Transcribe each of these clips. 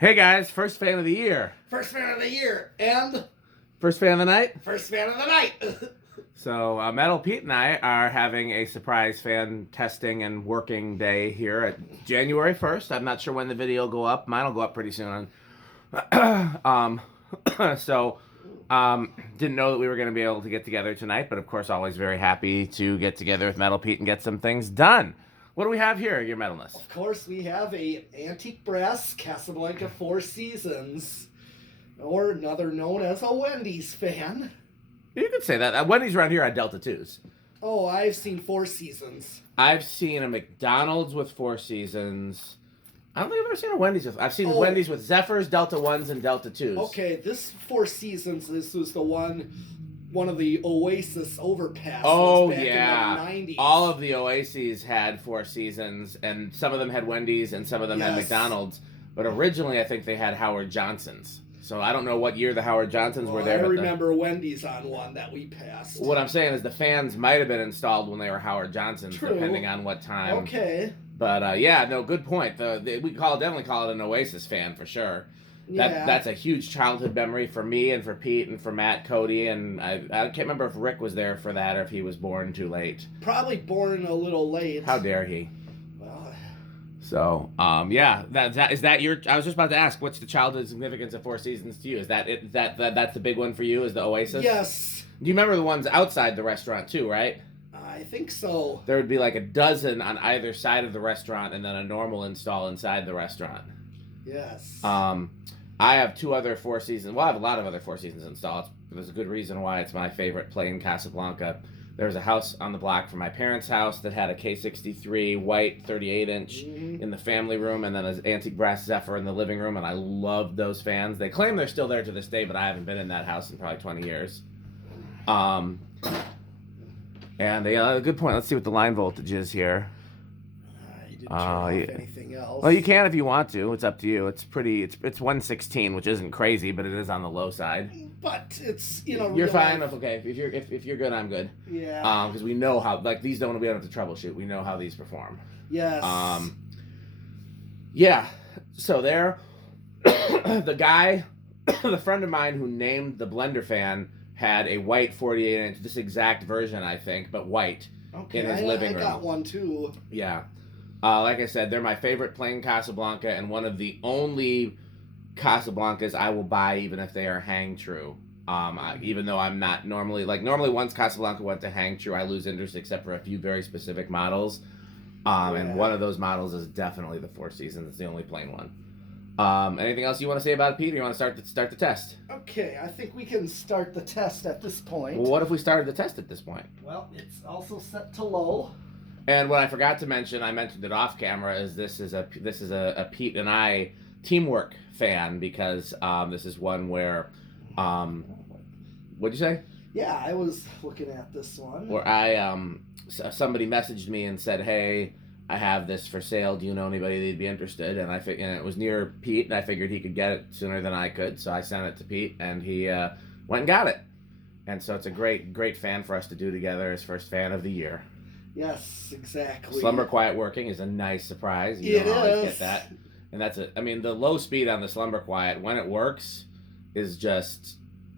Hey guys, first fan of the year. First fan of the year and First fan of the night? first fan of the night. So, Metal Pete and I are having a surprise fan testing and working day here at January 1st. I'm not sure when the video will go up. Mine will go up pretty soon. So, didn't know that we were going to be able to get together tonight, but of course, always very happy to get together with Metal Pete and get some things done. What do we have here, your metalness? Of course, we have a antique brass Casablanca Four Seasons, or another known as a Wendy's fan. You could say that. Wendy's around here at Delta 2s. Oh, I've seen Four Seasons. I've seen a McDonald's with Four Seasons. I don't think I've ever seen a Wendy's with. I've seen Wendy's with Zephyrs, Delta 1s, and Delta 2s. Okay, this Four Seasons, this was the one of the Oasis overpasses back in the 90s. All of the Oases had Four Seasons, and some of them had Wendy's, and some of them had McDonald's. But originally, I think they had Howard Johnson's. So I don't know what year the Howard Johnsons were there. I remember Wendy's on one that we passed. What I'm saying is the fans might have been installed when they were Howard Johnsons, depending on what time. Okay. But yeah, no, good point. We definitely call it an Oasis fan for sure. That's a huge childhood memory for me and for Pete and for Matt, Cody, and I can't remember if Rick was there for that or if he was born too late. Probably born a little late. How dare he? Well, so yeah, is that your? I was just about to ask, what's the childhood significance of Four Seasons to you? Is that it? That's the big one for you? Is the Oasis? Yes. Do you remember the ones outside the restaurant too? Right. I think so. There would be like a dozen on either side of the restaurant, and then a normal install inside the restaurant. Yes. I have two other Four Seasons. Well, I have a lot of other Four Seasons installed. There's a good reason why it's my favorite plain Casablanca. There's a house on the block from my parents' house that had a K63 white 38-inch in the family room, and then an antique brass Zephyr in the living room, and I loved those fans. They claim they're still there to this day, but I haven't been in that house in probably 20 years. And a good point. Let's see what the line voltage is here. Turn off anything else. Well, you can if you want to. It's up to you. It's 116, which isn't crazy, but it is on the low side. But it's you're fine. Okay, if you're good, I'm good. Yeah. Because we know how we don't have to troubleshoot. We know how these perform. Yes. Yeah. So there, the friend of mine who named the blender fan had a white 48-inch, this exact version, I think, but white in his living room. I got one too. Yeah. Like I said, they're my favorite plain Casablanca and one of the only Casablancas I will buy even if they are hang true. Even though I'm not normally once Casablanca went to hang true, I lose interest except for a few very specific models. And one of those models is definitely the Four Seasons. It's the only plain one. Anything else you want to say about it, Pete, or you want to start the test? Okay, I think we can start the test at this point. Well, what if we started the test at this point? Well, it's also set to low. And what I forgot to mention, I mentioned it off camera, is this is a Pete and I teamwork fan because this is one where, what'd you say? Yeah, I was looking at this one. Where somebody messaged me and said, "Hey, I have this for sale. Do you know anybody that'd be interested?" And and it was near Pete, and I figured he could get it sooner than I could, so I sent it to Pete, and he went and got it. And so it's a great fan for us to do together as first fan of the year. Yes, exactly. Slumber quiet working is a nice surprise. You don't always get that. And that's it. I mean, the low speed on the slumber quiet, when it works, is just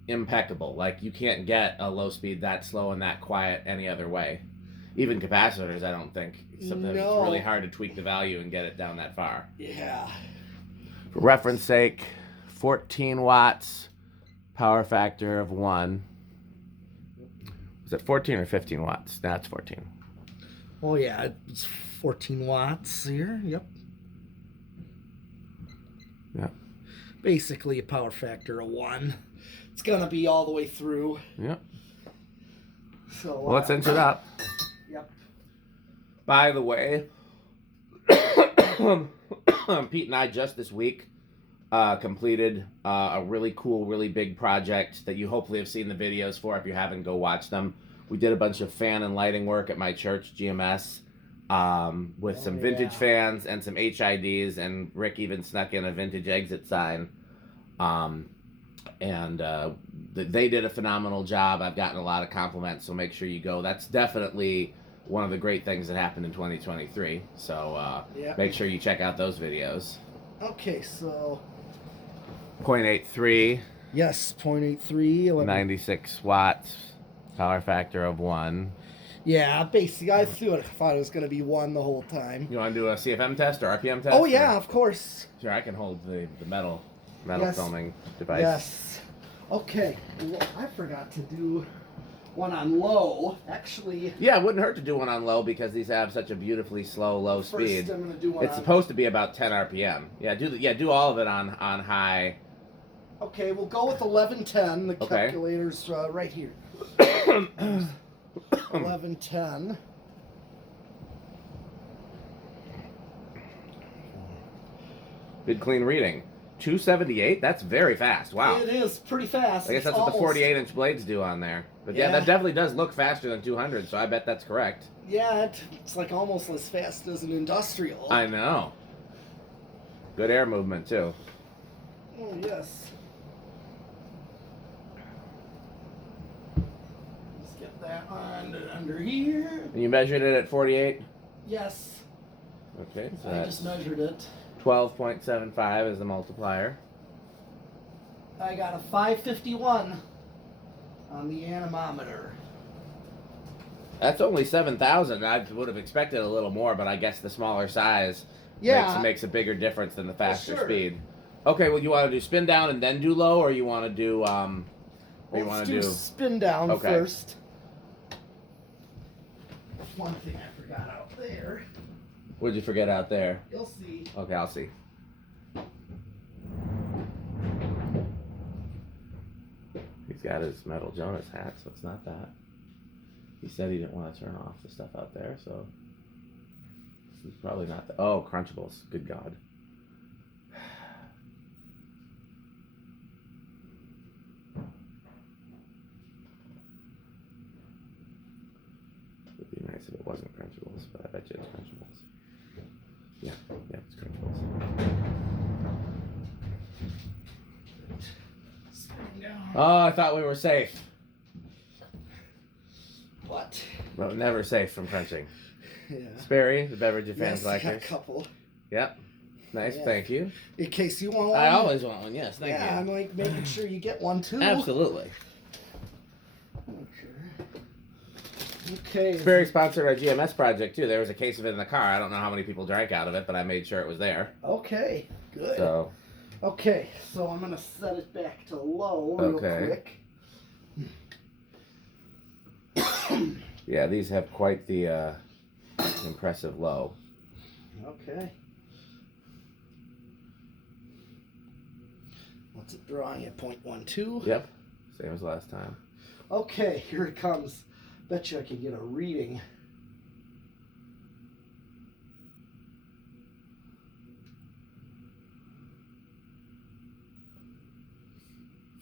impeccable. Like, you can't get a low speed that slow and that quiet any other way. Even capacitors, I don't think. Sometimes it's really hard to tweak the value and get it down that far. Yeah. For reference sake, 14 watts, power factor of 1. Was it 14 or 15 watts? That's 14. Oh, yeah, it's 14 watts here. Yep. Yeah. Basically a power factor of 1. It's going to be all the way through. Yep. So well, let's inch it up. Yep. By the way, Pete and I just this week completed a really cool, really big project that you hopefully have seen the videos for. If you haven't, go watch them. We did a bunch of fan and lighting work at my church, GMS, with some vintage fans and some HIDs, and Rick even snuck in a vintage exit sign. They did a phenomenal job. I've gotten a lot of compliments, so make sure you go. That's definitely one of the great things that happened in 2023. So make sure you check out those videos. Okay, so .83, Yes, 0.83. 96 watts, power factor of 1. Yeah, basically, I thought it was going to be 1 the whole time. You want to do a CFM test or RPM test? Oh, yeah, of course. Sure, I can hold the metal Yes. filming device. Yes. Okay, well, I forgot to do one on low. Actually, Yeah, it wouldn't hurt to do one on low because these have such a beautifully slow, low first speed. I'm going to do one It's on... supposed to be about 10 RPM. Yeah, do all of it on high. Okay, we'll go with 1110. The Okay. calculator's right here. 1110. Good clean reading. 278? That's very fast. Wow. It is pretty fast. I guess that's what the 48-inch blades do on there. But yeah, that definitely does look faster than 200, so I bet that's correct. Yeah, it's like almost as fast as an industrial. I know. Good air movement, too. Oh, yes. Let's get that under here. And you measured it at 48? Yes. Okay, so I that's just measured it. 12.75 is the multiplier. I got a 551 on the anemometer. That's only 7,000. I would have expected a little more, but I guess the smaller size makes a bigger difference than the faster speed. Okay, well, you want to do spin down and then do low, or you want to do Let's do spin down first. One thing I forgot out there. What'd you forget out there? You'll see. Okay, I'll see. He's got his metal Jonas hat, so it's not that. He said he didn't want to turn off the stuff out there, so this is probably not the... Oh, Crunchables. Good God. It would be nice if it wasn't Crunchables, but I bet you it's Crunchables. Yeah, it's Crunchables. Oh, I thought we were safe. What? Well, never safe from crunching. Yeah. Sperry, the beverage of fans like a couple. Yep. Nice, thank you. In case you want one. I always want one, yes, thank you. Yeah, I'm like making sure you get one too. Absolutely. Okay. Sperry sponsored our GMS project too. There was a case of it in the car. I don't know how many people drank out of it, but I made sure it was there. Okay, good. So. Okay, so I'm going to set it back to low real quick. Yeah, these have quite the impressive low. Okay. What's it drawing at 0.12? Yep, same as last time. Okay, here it comes. Bet you I can get a reading.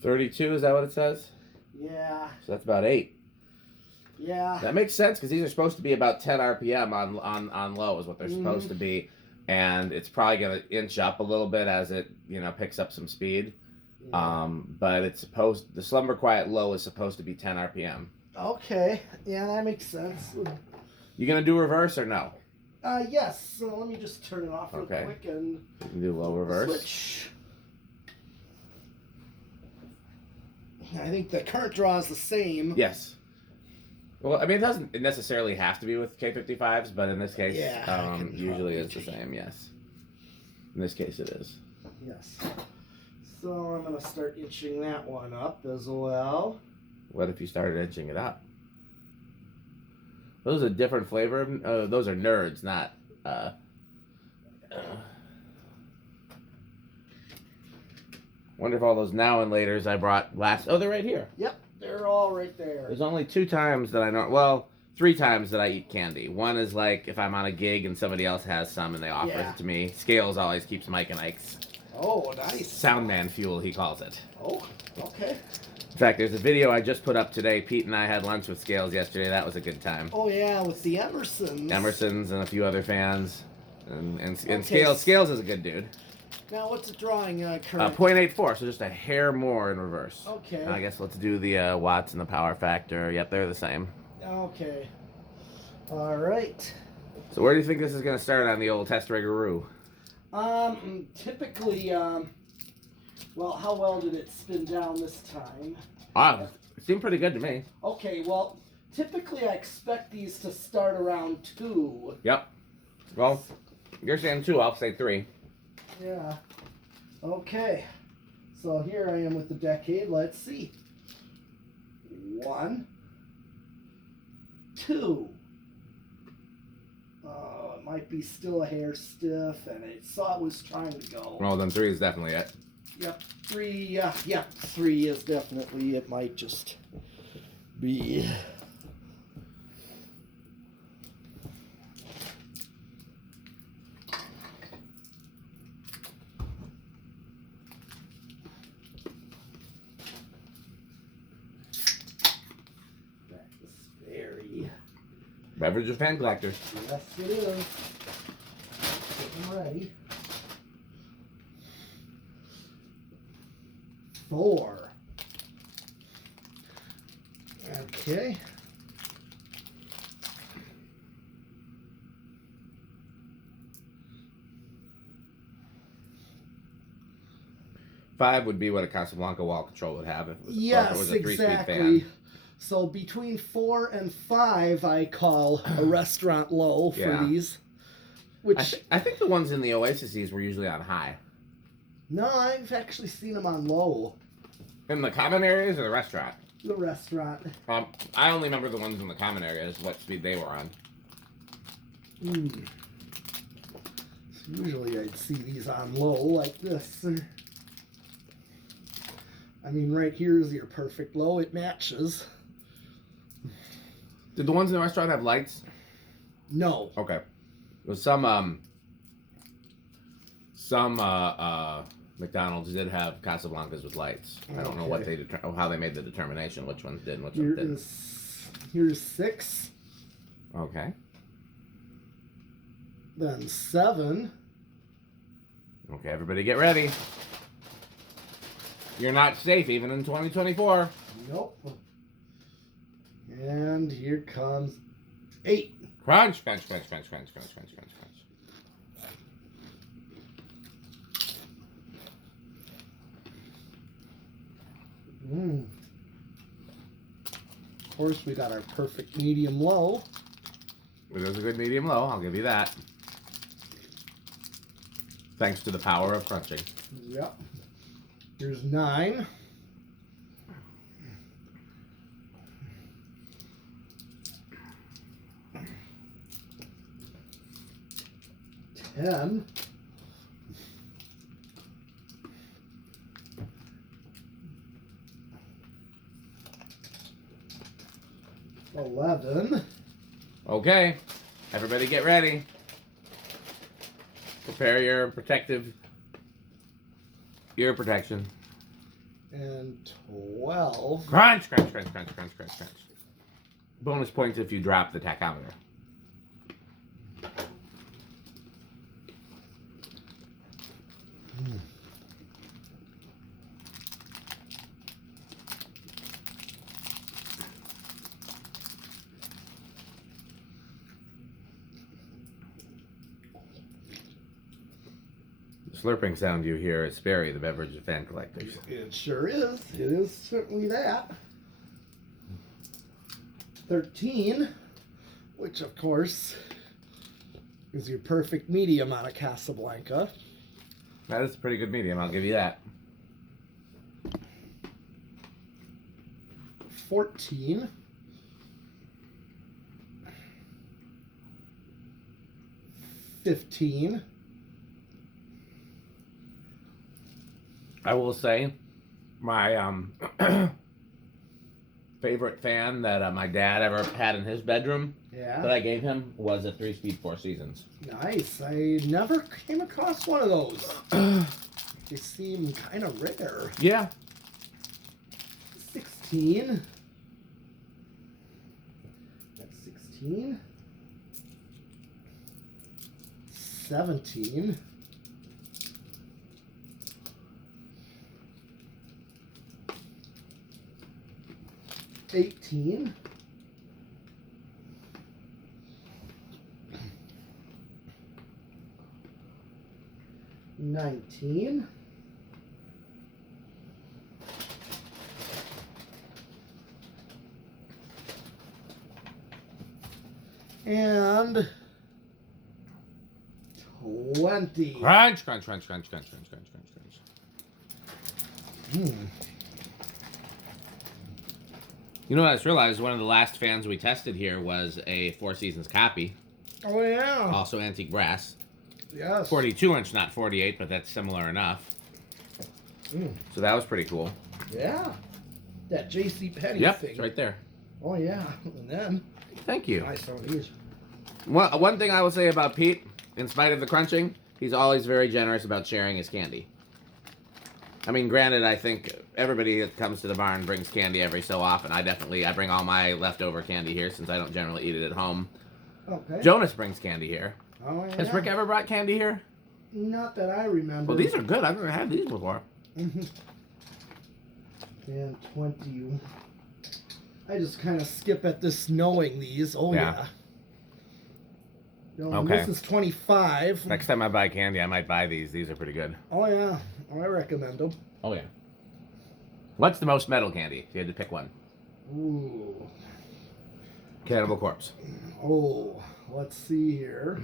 $32, is that what it says? Yeah. So that's about 8. Yeah. That makes sense because these are supposed to be about 10 RPM on low is what they're supposed to be, and it's probably going to inch up a little bit as it picks up some speed. Yeah. But it's the slumber quiet low is supposed to be 10 RPM. Okay. Yeah, that makes sense. You gonna do reverse or no? Yes. So let me just turn it off real quick and you can do low reverse. Switch. I think the current draw is the same. Yes. Well, I mean, it doesn't necessarily have to be with K55s, but in this case, usually it's the same, yes. In this case, it is. Yes. So I'm going to start inching that one up as well. What if you started inching it up? Those are a different flavor. Those are nerds, not... Wonder if all those now and laters I brought last... Oh, they're right here. Yep, they're all right there. There's only 2 times that I know... Well, 3 times that I eat candy. One is like if I'm on a gig and somebody else has some and they offer it to me. Scales always keeps Mike and Ike's. Oh, nice. Soundman fuel, he calls it. Oh, okay. In fact, there's a video I just put up today. Pete and I had lunch with Scales yesterday. That was a good time. Oh, yeah, with the Emersons. Emersons and a few other fans. And Scales is a good dude. Now, what's it drawing current? 0.84, so just a hair more in reverse. Okay. I guess let's do the watts and the power factor. Yep, they're the same. Okay. All right. So where do you think this is going to start on the old test riggeroo? Typically, Well, how well did it spin down this time? It seemed pretty good to me. Okay, well, typically I expect these to start around 2. Yep. Well, you're saying 2, I'll say 3. Yeah. Okay. So here I am with the decade. Let's see. 1, 2. Oh, it might be still a hair stiff, and it saw it was trying to go. Well, then 3 is definitely it. Yep, 3. Yeah, 3 is definitely. It might just be. Beverage of fan collectors. Yes, it is. Getting ready. 4. Okay. 5 would be what a Casablanca wall control would have if it was, if it was a 3-speed exactly. fan. So between 4 and 5, I call a restaurant low for these. Which I think the ones in the Oases were usually on high. No, I've actually seen them on low. In the common areas or the restaurant? The restaurant. I only remember the ones in the common areas, what speed they were on. So usually I'd see these on low like this. I mean, right here is your perfect low. It matches. Did the ones in the restaurant have lights? No. Okay. Well, some McDonald's did have Casablancas with lights. I don't know what they how they made the determination which ones did and which ones didn't. Here's 6. Okay. Then 7. Okay, everybody get ready. You're not safe even in 2024. Nope. And here comes 8. Crunch, crunch, crunch, crunch, crunch, crunch, crunch, crunch, crunch. Of course, we got our perfect medium low. It was a good medium low, I'll give you that. Thanks to the power of crunching. Yep. Here's 9. 10. 11. Okay, everybody get ready. Prepare your protective ear protection. And 12. Crunch, crunch, crunch, crunch, crunch, crunch, crunch. Bonus points if you drop the tachometer. Slurping sound you hear is Sperry, the beverage of fan collectors. It sure is. It is certainly that. 13, which of course is your perfect medium on a Casablanca. That is a pretty good medium, I'll give you that. 14. 15. I will say, my favorite fan that my dad ever had in his bedroom that I gave him was a 3-speed Four Seasons. Nice. I never came across one of those. They seem kind of rare. Yeah. 16. That's 16. 17. 18. 19. And 20. Crunch, crunch, crunch, crunch, crunch, crunch, crunch, crunch, crunch. You know what I just realized? One of the last fans we tested here was a Four Seasons copy. Oh, yeah. Also antique brass. Yes. 42-inch, not 48, but that's similar enough. So that was pretty cool. Yeah. That J.C. Penney Yep, thing. it's right there. Oh, yeah. And then... Thank you. Nice on these. One thing I will say about Pete, in spite of the crunching, he's always very generous about sharing his candy. I mean, granted, I think everybody that comes to the barn brings candy every so often. I bring all my leftover candy here since I don't generally eat it at home. Okay. Jonas brings candy here. Oh, yeah. Has Rick ever brought candy here? Not that I remember. Well, these are good. I've never had these before. And 20. I just kind of skip at this knowing these. Oh, yeah. No, Okay. This is 25. Next time I buy candy, I might buy these. These are pretty good. Oh, yeah. I recommend them. Oh, yeah. What's the most metal candy, if you had to pick one? Ooh. Cannibal Corpse. Oh, let's see here.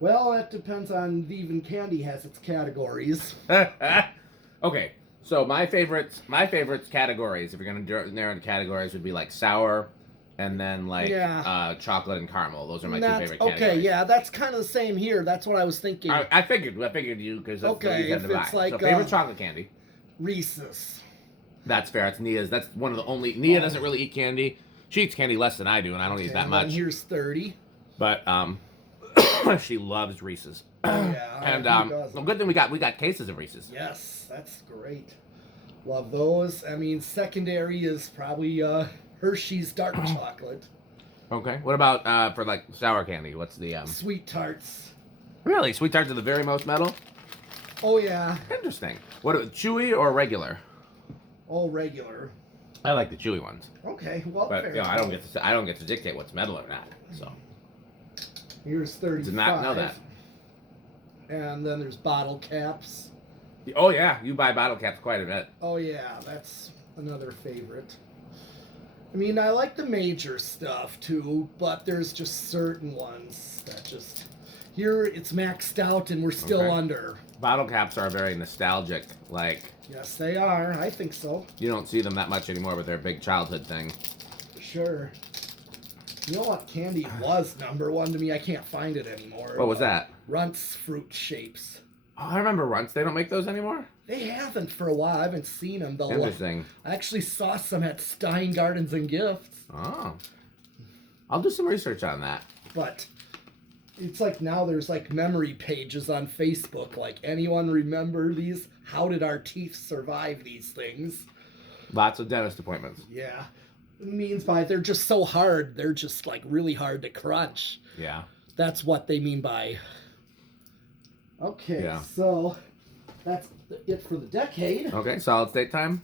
Well, that depends on even candy has its categories. Okay, so my favorites categories, if you're gonna narrow the categories, would be like sour, and then like chocolate and caramel. Those are my two favorite categories. Okay, yeah, that's kind of the same here. That's what I was thinking. I figured you because that's what you tend to buy. It's like so favorite chocolate candy. Reese's. That's fair. It's Nia's. That's one of the only. Nia doesn't really eat candy. She eats candy less than I do, and I don't eat that much. And here's 30. But she loves Reese's. Oh, yeah. And the good thing we got cases of Reese's. Yes, that's great. Love those. I mean, secondary is probably Hershey's dark chocolate. Okay. What about for like sour candy? What's the Sweet Tarts. Really? Sweet Tarts are the very most metal? Oh, yeah. Interesting. What, chewy or regular? Oh, regular. I like the chewy ones. Okay, well, But fair you know, I don't get to dictate what's metal or not. So here's 35. did not know that. And then there's bottle caps. Oh yeah, you buy bottle caps quite a bit. Oh yeah, that's another favorite. I mean, I like the major stuff too, but there's just certain ones that just here it's maxed out and we're still under. Bottle caps are very nostalgic. Like yes, they are. I think so. You don't see them that much anymore, but they're a big childhood thing. Sure. You know what candy was number one to me? I can't find it anymore. What was that? Runts fruit shapes. Oh, I remember Runts. They don't make those anymore? They haven't for a while. I haven't seen them. Interesting. I actually saw some at Stein Gardens and Gifts. Oh. I'll do some research on that. But it's like now there's like memory pages on Facebook. Like, anyone remember these? How did our teeth survive these things? Lots of dentist appointments. Yeah. It means by they're just so hard. They're just like really hard to crunch. Yeah. That's what they mean by. Okay, Yeah. so that's it for the decade. Okay, solid state time.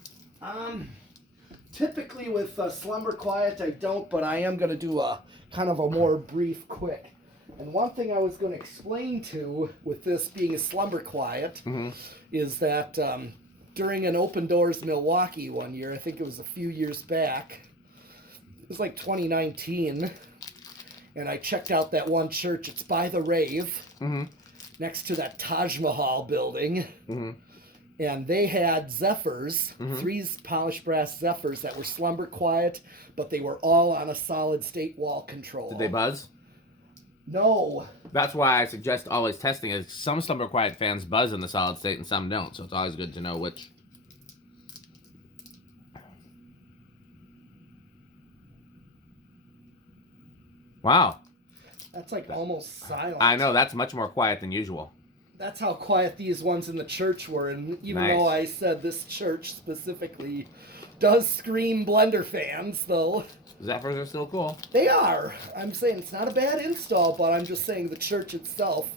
Typically with Slumber Quiet, I don't, but I am going to do a kind of a more brief, quick. And one thing I was going to explain to, with this being a Slumber Quiet, is that during an Open Doors Milwaukee one year, I think it was a few years back, it was like 2019, and I checked out that one church. It's by the Rave, next to that Taj Mahal building. And they had Zephyrs, 3 polished brass Zephyrs that were Slumber Quiet, but they were all on a solid state wall control. Did they buzz? No. That's why I suggest always testing is some Slumber Quiet fans buzz in the solid state and some don't, so it's always good to know which. Wow. That's like almost silent. I know, that's much more quiet than usual. That's how quiet these ones in the church were, and even though I said this church specifically does scream blender fans, though. Zephyrs are still cool. They are. I'm saying it's not a bad install, but I'm just saying the church itself,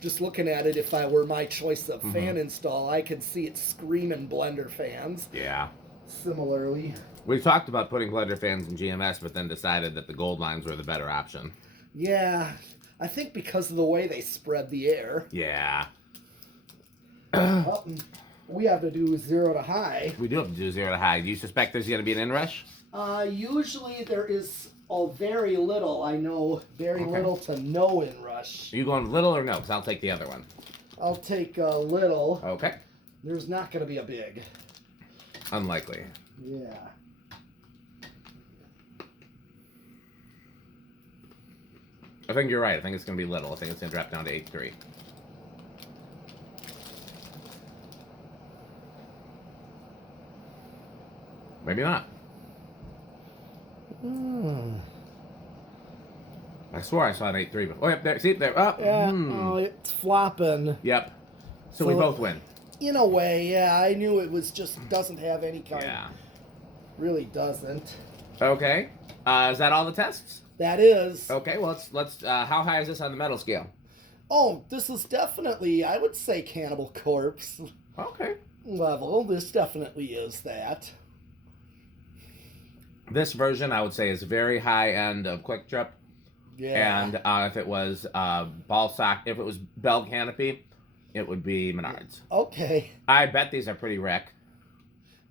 just looking at it, if I were my choice of fan install, I could see it screaming blender fans. Yeah. Similarly. We talked about putting blender fans in GMS, but then decided that the gold lines were the better option. Yeah. I think because of the way they spread the air. Yeah. Well, we have to do 0 to high. We do have to do 0 to high. Do you suspect there's going to be an inrush? Usually there is Oh, very little. I know very little to no in rush. Are you going little or no? Because I'll take the other one. I'll take a little. Okay. There's not going to be a big. Unlikely. Yeah. I think you're right. I think it's going to be little. I think it's going to drop down to 8.3. Maybe not. I swore I saw an 8.3 before. Oh, yep, there. See, there. Up. Yeah. Oh, it's flopping. Yep. So we both win. In a way, yeah. I knew it was just doesn't have any kind. Yeah. Really doesn't. Okay. Is that all the tests? That is. Okay. Well, let's. How high is this on the metal scale? Oh, this is definitely, I would say, Cannibal Corpse Okay. level. This definitely is that. This version, I would say, is very high end of Quick Trip. Yeah. And if it was ball sock, if it was Bell Canopy, it would be Menards. Okay. I bet these are pretty wreck.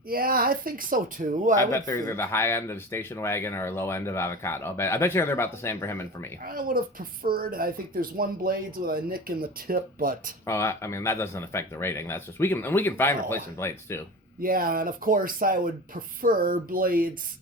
Yeah, I think so too. I bet they're either the high end of Station Wagon or low end of Avocado. I bet you they're about the same for him and for me. I would have preferred. I think there's one blades with a nick in the tip, but. Oh, I mean that doesn't affect the rating. That's just we can find replacement blades too. Yeah, and of course I would prefer blades.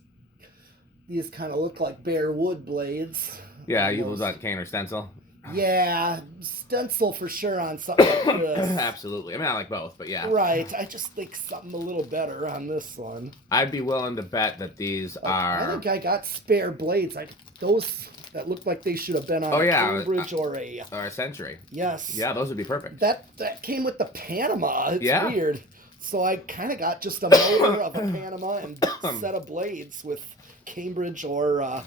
These kind of look like bare wood blades. Yeah, you lose on cane or stencil. Yeah, stencil for sure on something like this. Absolutely. I mean, I like both, but yeah. Right. I just think something a little better on this one. I'd be willing to bet that these are. I think I got spare blades. Those that look like they should have been on a Cambridge or a Century. Yes. Yeah, those would be perfect. That came with the Panama. It's yeah. weird. So I kind of got just a motor of a Panama and a set of blades with Cambridge or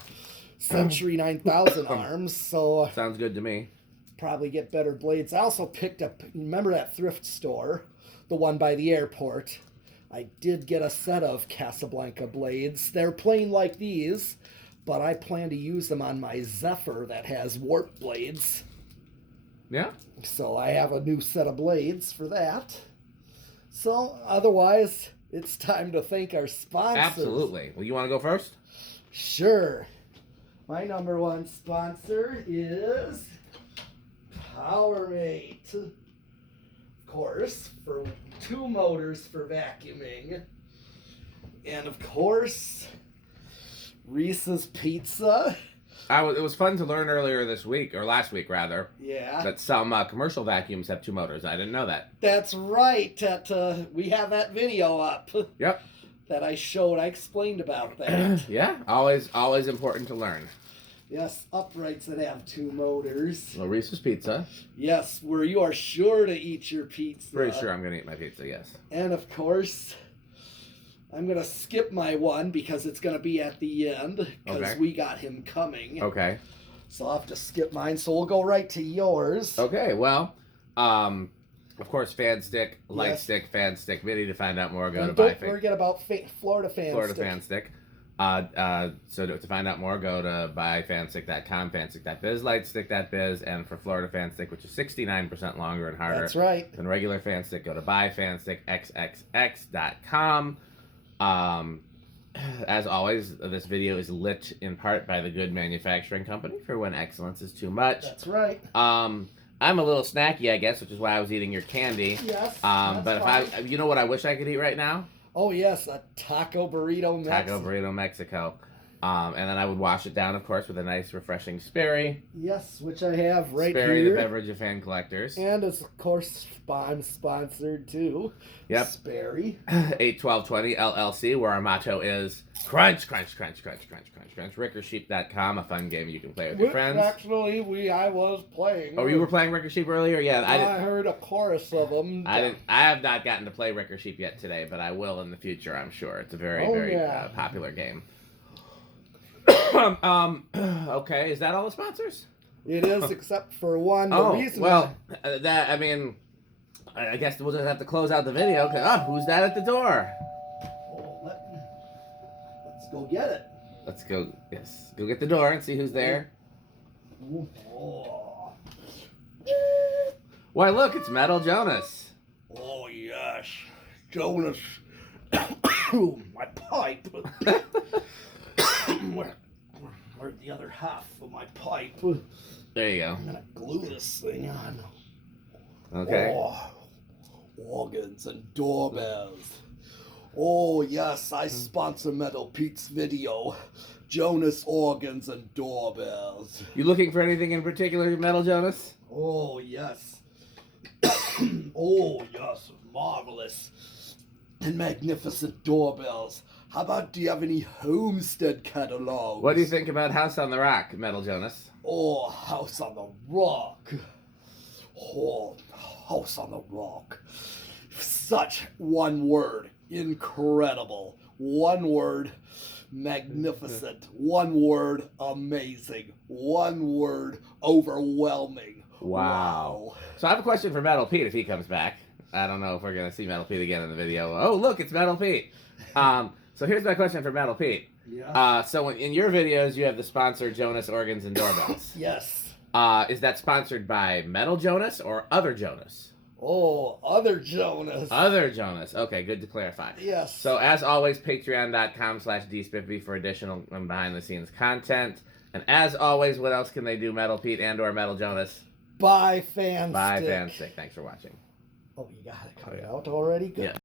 Century 9000 arms. So sounds good to me. Probably get better blades. I also picked up, remember that thrift store, the one by the airport? I did get a set of Casablanca blades. They're plain like these, but I plan to use them on my Zephyr that has warp blades. Yeah. So I have a new set of blades for that. So otherwise, it's time to thank our sponsors. Absolutely. Well, you want to go first? Sure. My number one sponsor is PowerMate. Of course, for 2 motors for vacuuming. And of course, Reese's Pizza. It was fun to learn earlier this week, or last week rather, Yeah. that some commercial vacuums have 2 motors. I didn't know that. That's right. We have that video up. Yep. That I showed. I explained about that. Yeah. Always important to learn. Yes, uprights that have 2 motors. Well, Reese's Pizza. Yes, where you are sure to eat your pizza. Pretty sure I'm going to eat my pizza, yes. And of course, I'm going to skip my one because it's going to be at the end because we got him coming. Okay. So I'll have to skip mine. So we'll go right to yours. Okay, well, of course, fan stick, light stick, fan stick, mini. To find out more, go to Don't forget about Florida Fan Florida Stick. Fan Stick. So to find out more, go to buyfanstick.com, fanstick.biz, lightstick.biz, and for Florida Fan Stick, which is 69% longer and harder That's right. than regular fan stick, go to buyfanstickxxx.com. As always, this video is lit in part by the Good Manufacturing Company for when excellence is too much. That's right. I'm a little snacky, I guess, which is why I was eating your candy. Yes. But you know what I wish I could eat right now? Oh yes, a taco burrito. Taco burrito Mexico. And then I would wash it down, of course, with a nice, refreshing Sperry. Yes, which I have right Sperry, here. the beverage of fan collectors. And of course, I'm sponsored too. Yep. Sperry. 81220 LLC, where our motto is crunch, crunch, crunch, crunch, crunch, crunch, crunch. Rickersheep.com, a fun game you can play with your friends. Actually, I was playing. Oh, you were playing Rickersheep earlier? Yeah, I heard a chorus of them. I have not gotten to play Rickersheep yet today, but I will in the future, I'm sure. It's a very popular game. Okay, is that all the sponsors? It is, except for one. I guess we'll just have to close out the video. Who's that at the door? Let's go get it. Let's go. Yes, go get the door and see who's there. Oh. Why, look, it's Metal Jonas. Oh yes, Jonas. My pipe. or the other half of my pipe. There you go. I'm gonna glue this thing on. Okay. Oh, organs and doorbells. Oh yes, I sponsor Metal Pete's video. Jonas organs and doorbells. You looking for anything in particular, Metal Jonas? Oh yes. Oh yes, marvelous and magnificent doorbells. How about, do you have any Homestead catalogs? What do you think about House on the Rock, Metal Jonas? Oh, House on the Rock. Oh, House on the Rock. Such one word. Incredible. One word. Magnificent. One word. Amazing. One word. Overwhelming. Wow. So I have a question for Metal Pete if he comes back. I don't know if we're going to see Metal Pete again in the video. Oh, look, it's Metal Pete. So here's my question for Metal Pete. Yeah. So in your videos, you have the sponsor Jonas Organs and Doorbells. Yes. Is that sponsored by Metal Jonas or Other Jonas? Oh, Other Jonas. Other Jonas. Okay, good to clarify. Yes. So as always, patreon.com/dspiffy for additional behind-the-scenes content. And as always, what else can they do, Metal Pete and or Metal Jonas? Bye, Fanstick. Bye, Fanstick. Thanks for watching. Oh, you got it cut out already? Good. Yeah.